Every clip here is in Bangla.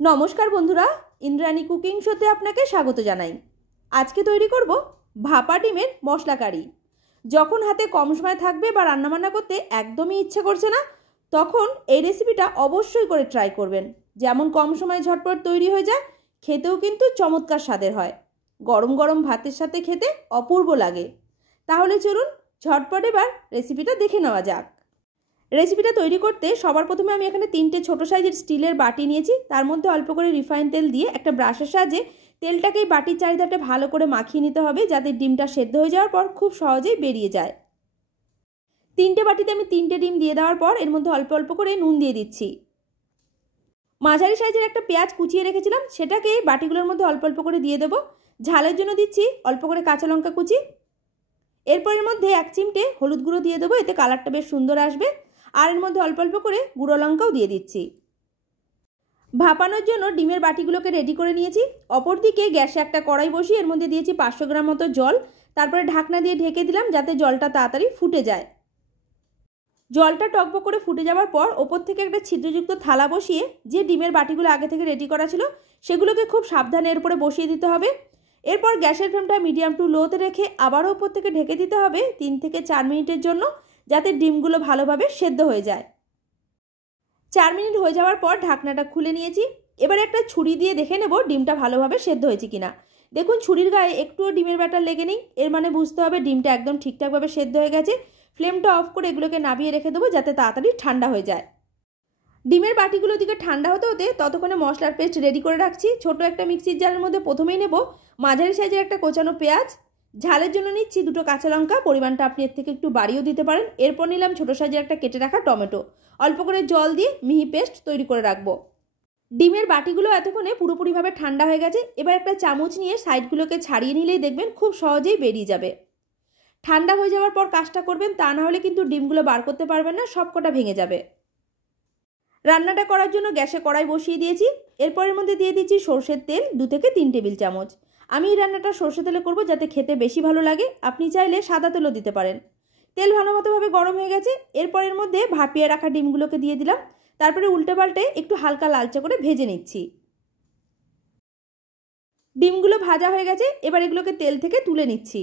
नमस्कार बंधुरा इंद्राणी कुकिंग शोते आपनाके स्वागत जानाई। आज के तैरी करब भापा डिमेर मशला कारी। जखन हाथे कम समय थाकबे बा रान्नाबान्ना करते एकदमई इच्छा करछे ना तखन এই রেসিপিটা অবশ্যই করে ট্রাই করবেন। যেমন কম সময়ে ঝটপট তৈরি হয়ে যায়, খেতেও কিন্তু চমৎকার স্বাদের হয়। গরম গরম ভাতের সাথে খেতে অপূর্ব লাগে। তাহলে চলুন ঝটপট এবার রেসিপিটা দেখে নেওয়া যাক। রেসিপিটা তৈরি করতে সবার প্রথমে আমি এখানে তিনটে ছোট সাইজের স্টিলের বাটি নিয়েছি। তার মধ্যে অল্প করে রিফাইন তেল দিয়ে একটা ব্রাশের সাহায্যে তেলটাকে এই বাটির চারিধারে ভালো করে মাখিয়ে নিতে হবে, যাতে ডিমটা সেদ্ধ হয়ে যাওয়ার পর খুব সহজেই বেরিয়ে যায়। তিনটে বাটিতে আমি তিনটে ডিম দিয়ে দেওয়ার পর এর মধ্যে অল্প অল্প করে নুন দিয়ে দিচ্ছি। মাঝারি সাইজের একটা পেঁয়াজ কুচিয়ে রেখেছিলাম, সেটাকে বাটিগুলোর মধ্যে অল্প অল্প করে দিয়ে দেবো। ঝালের জন্য দিচ্ছি অল্প করে কাঁচা লঙ্কা কুচি। এরপর এর মধ্যে এক চিমটে হলুদ গুঁড়ো দিয়ে দেবো, এতে কালারটা বেশ সুন্দর আসবে। আর এর মধ্যে অল্প অল্প করে গুঁড়ো লঙ্কাও দিয়ে দিচ্ছি। ভাপানোর জন্য ডিমের বাটিগুলোকে রেডি করে নিয়েছি। অপরদিকে গ্যাসে একটা কড়াই বসিয়ে এর মধ্যে দিয়েছি 500 গ্রাম মতো জল। তারপরে ঢাকনা দিয়ে ঢেকে দিলাম যাতে জলটা তাড়াতাড়ি ফুটে যায়। জলটা টকবক করে ফুটে যাওয়ার পর ওপর থেকে একটা ছিদ্রযুক্ত থালা বসিয়ে যে ডিমের বাটিগুলো আগে থেকে রেডি করা ছিল সেগুলোকে খুব সাবধানে এর উপরে বসিয়ে দিতে হবে। এরপর গ্যাসের ফ্লেমটা মিডিয়াম টু লোতে রেখে আবারও ওপর থেকে ঢেকে দিতে হবে 3 থেকে 4 মিনিটের জন্য, যাতে ডিমগুলো ভালোভাবে সেদ্ধ হয়ে যায়। 4 মিনিট হয়ে যাওয়ার পর ঢাকনাটা খুলে নিয়েছি। এবারে একটা ছুরি দিয়ে দেখে নেব ডিমটা ভালোভাবে সেদ্ধ হয়েছে কিনা। দেখুন ছুরির গায়ে একটুও ডিমের ব্যাটার লেগে নেই, এর মানে বুঝতে হবে ডিমটা একদম ঠিকঠাকভাবে সেদ্ধ হয়ে গেছে। ফ্লেমটা অফ করে এগুলোকে নামিয়ে রেখে দেবো যাতে তাড়াতাড়ি ঠান্ডা হয়ে যায়। ডিমের বাটিগুলো দিকে ঠান্ডা হতে হতে ততক্ষণে মশলার পেস্ট রেডি করে রাখছি। ছোট একটা মিক্সির জারের মধ্যে প্রথমেই নেব মাঝারি সাইজের একটা কোচানো পেঁয়াজ। ঝালের জন্য নিচ্ছি 2টো কাঁচা লঙ্কা, পরিমাণটা আপনি এর থেকে একটু বাড়িয়েও দিতে পারেন। এরপর নিলাম ছোট সাইজের একটা কেটে রাখা টমেটো। অল্প করে জল দিয়ে মিহি পেস্ট তৈরি করে রাখবো। ডিমের বাটিগুলো এতক্ষণে পুরোপুরিভাবে ঠান্ডা হয়ে গেছে। এবার একটা চামচ নিয়ে সাইডগুলোকে ছাড়িয়ে নিলেই দেখবেন খুব সহজেই বেরিয়ে যাবে। ঠান্ডা হয়ে যাওয়ার পর কাজটা করবেন, তা না হলে কিন্তু ডিমগুলো বার করতে পারবেন না, সবকটা ভেঙে যাবে। রান্নাটা করার জন্য গ্যাসে কড়াই বসিয়ে দিয়েছি। এরপরের মধ্যে দিয়ে দিচ্ছি সরষের তেল 2 থেকে 3 টেবিল চামচ। আমি এই রান্নাটা সরষে তেলে করব যাতে খেতে বেশি ভালো লাগে। আপনি চাইলে সাদা তেলও দিতে পারেন। তেল ভালোমতোভাবে গরম হয়ে গেছে। এরপরের মধ্যে ভাপিয়ে রাখা ডিমগুলোকে দিয়ে দিলাম। তারপরে উল্টে পাল্টে একটু হালকা লালচে করে ভেজে নিচ্ছি। ডিমগুলো ভাজা হয়ে গেছে, এবার এগুলোকে তেল থেকে তুলে নিচ্ছি।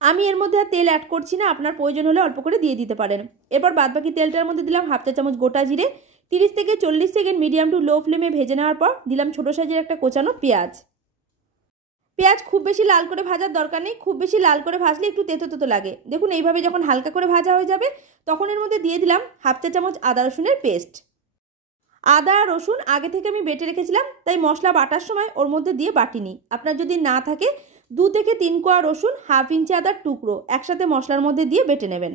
আমি এর মধ্যে আর তেল অ্যাড করছি না, আপনার প্রয়োজন হলে অল্প করে দিয়ে দিতে পারেন। এরপর বাদবাকি তেলটার মধ্যে দিলাম 1/2 চা চামচ গোটা জিরে। 30 থেকে 40 সেকেন্ড মিডিয়াম টু লো ফ্লেমে ভেজে নেওয়ার পর দিলাম ছোট সাইজের একটা কোচানো পেঁয়াজ। পেঁয়াজ খুব বেশি লাল করে ভাজার দরকার নেই, খুব বেশি লাল করে ভাজলে একটু তেতো তেতো লাগে। দেখুন এইভাবে যখন হালকা করে ভাজা হয়ে যাবে তখন এর মধ্যে দিয়ে দিলাম 1/2 চা চামচ আদা রসুনের পেস্ট। আদা আর রসুন আগে থেকে আমি বেটে রেখেছিলাম, তাই মশলা বাটার সময় ওর মধ্যে দিয়ে বাটিনি। আপনার যদি না থাকে 2 থেকে 3 কোয়া রসুন, 1/2 ইঞ্চি আদার টুকরো একসাথে মশলার মধ্যে দিয়ে বেটে নেবেন।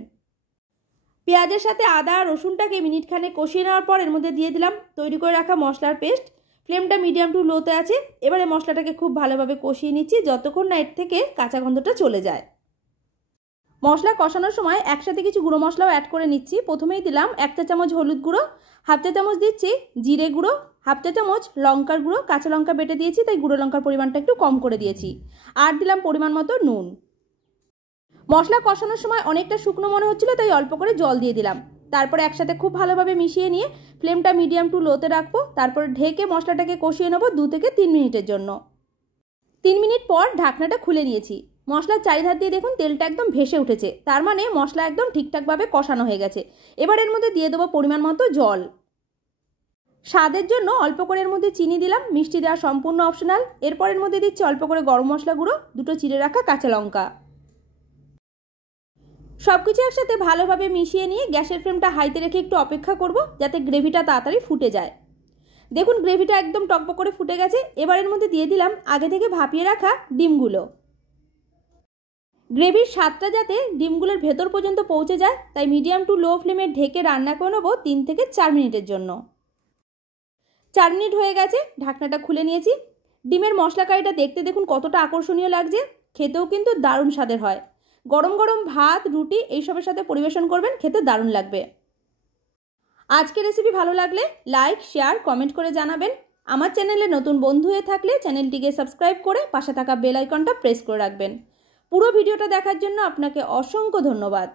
পেঁয়াজের সাথে আদা আর রসুনটাকে মিনিটখানে কষিয়ে নেওয়ার পর এর মধ্যে দিয়ে দিলাম তৈরি করে রাখা মশলার পেস্ট। ফ্লেমটা মিডিয়াম টু লোতে আছে। এবারে মশলাটাকে খুব ভালোভাবে কষিয়ে নিচ্ছি যতক্ষণ না এর থেকে কাঁচা গন্ধটা চলে যায়। মশলা কষানোর সময় একসাথে কিছু গুঁড়ো মশলাও অ্যাড করে নিচ্ছি। প্রথমেই দিলাম 1 চা চামচ হলুদ গুঁড়ো, 1/2 চা চামচ দিচ্ছি জিরে গুঁড়ো, 1/2 চা চামচ লঙ্কার গুঁড়ো। কাঁচা লঙ্কা বেটে দিয়েছি তাই গুঁড়ো লঙ্কার পরিমাণটা একটু কম করে দিয়েছি। আর দিলাম পরিমাণ মতো নুন। মশলা কষানোর সময় অনেকটা শুকনো মনে হচ্ছিল, তাই অল্প করে জল দিয়ে দিলাম। তারপরে একসাথে খুব ভালোভাবে মিশিয়ে নিয়ে ফ্লেমটা মিডিয়াম টু লোতে রাখবো। তারপরে ঢেকে মশলাটাকে কষিয়ে নেবো 2 থেকে 3 মিনিটের জন্য। 3 মিনিট পর ঢাকনাটা খুলে নিয়েছি। মশলার চারিধার দিয়ে দেখুন তেলটা একদম ভেসে উঠেছে, তার মানে মশলা একদম ঠিকঠাকভাবে কষানো হয়ে গেছে। এবার এর মধ্যে দিয়ে দেবো পরিমাণ মতো জল। স্বাদের জন্য অল্প করে এর মধ্যে চিনি দিলাম, মিষ্টি দেওয়া সম্পূর্ণ অপশনাল। এরপর এর মধ্যে দিচ্ছি অল্প করে গরম মশলা গুঁড়ো, 2টো চিড়ে রাখা কাঁচা লঙ্কা। সবকিছু একসাথে ভালোভাবে মিশিয়ে নিয়ে গ্যাসের ফ্লেমটা হাইতে রেখে একটু অপেক্ষা করব যাতে গ্রেভিটা তাড়াতাড়ি ফুটে যায়। দেখুন গ্রেভিটা একদম টকবক করে ফুটে গেছে। এবার এর মধ্যে দিয়ে দিলাম আগে থেকে ভাপিয়ে রাখা ডিমগুলো। গ্রেভির স্বাদটা যাতে ডিমগুলোর ভেতর পর্যন্ত পৌঁছে যায় তাই মিডিয়াম টু লো ফ্লেমে ঢেকে রান্না করে নেবো 3 থেকে 4 মিনিটের জন্য। 4 মিনিট হয়ে গেছে, ঢাকনাটা খুলে নিয়েছি। ডিমের মশলা কারিটা দেখতে দেখুন কতটা আকর্ষণীয় লাগছে, খেতেও কিন্তু দারুণ স্বাদের হয়। গরম গরম ভাত, রুটি এইসবের সাথে পরিবেশন করবেন, খেতে দারুণ লাগবে। আজকের রেসিপি ভালো লাগলে লাইক, শেয়ার, কমেন্ট করে জানাবেন। আমার চ্যানেলে নতুন বন্ধু হয়ে থাকলে চ্যানেলটিকে সাবস্ক্রাইব করে পাশে থাকা বেল আইকনটা প্রেস করে রাখবেন। পুরো ভিডিওটা দেখার জন্য আপনাকে অসংখ্য ধন্যবাদ।